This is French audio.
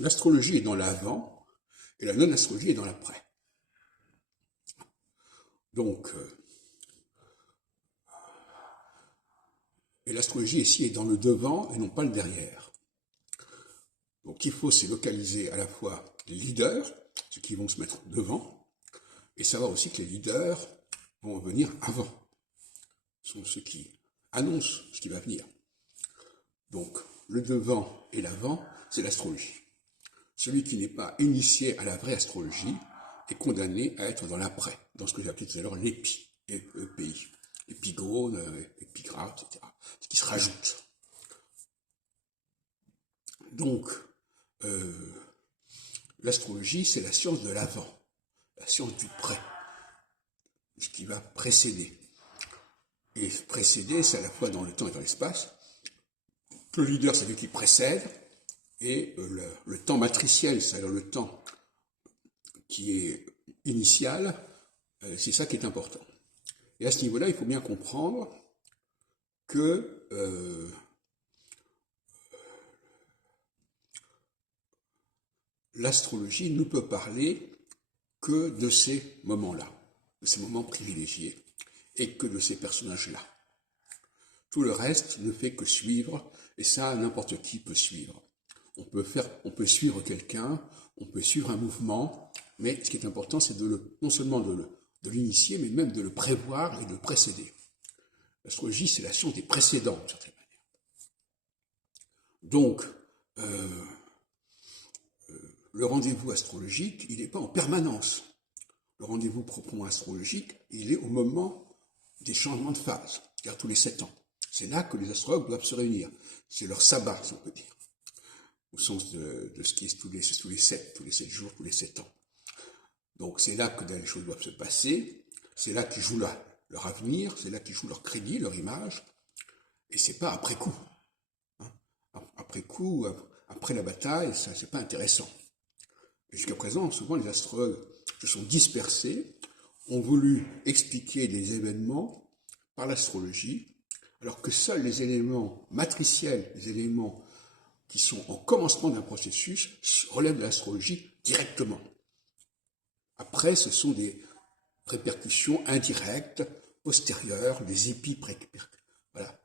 L'astrologie est dans l'avant et la non-astrologie est dans l'après. Donc, et l'astrologie ici est dans le devant et non pas le derrière. Donc il faut se localiser à la fois les leaders, ceux qui vont se mettre devant, et savoir aussi que les leaders vont venir avant. Ce sont ceux qui annoncent ce qui va venir. Donc le devant et l'avant, c'est l'astrologie. Celui qui n'est pas initié à la vraie astrologie est condamné à être dans l'après, dans ce que j'ai appelé tout à l'heure l'épi, EPI, épigone, épigraphe, etc. Ce qui se rajoute. Donc, l'astrologie, c'est la science de l'avant, la science du près, ce qui va précéder. Et précéder, c'est à la fois dans le temps et dans l'espace. Le leader, c'est celui qui précède, et le temps matriciel, c'est-à-dire le temps qui est initial, c'est ça qui est important. Et à ce niveau-là, il faut bien comprendre que l'astrologie ne peut parler que de ces moments-là, de ces moments privilégiés, et que de ces personnages-là. Tout le reste ne fait que suivre, et ça, n'importe qui peut suivre. On peut suivre quelqu'un, on peut suivre un mouvement, mais ce qui est important, c'est non seulement de l'initier, mais même de le prévoir et de le précéder. L'astrologie, c'est la science des précédents, d'une certaine manière. Donc, le rendez-vous astrologique, il n'est pas en permanence. Le rendez-vous proprement astrologique, il est au moment des changements de phase, c'est-à-dire tous les 7 ans. C'est là que les astrologues doivent se réunir. C'est leur sabbat, si on peut dire, au sens de ce qui est tous les 7 jours, tous les 7 ans. Donc c'est là que les choses doivent se passer, c'est là qu'ils jouent leur avenir, c'est là qu'ils jouent leur crédit, leur image, et c'est pas après coup. Après coup, après la bataille, ça c'est pas intéressant. Jusqu'à présent, souvent les astrologues se sont dispersés, ont voulu expliquer des événements par l'astrologie, alors que seuls les éléments matriciels, les éléments qui sont en commencement d'un processus, relèvent de l'astrologie directement. Après, ce sont des répercussions indirectes, postérieures, des voilà.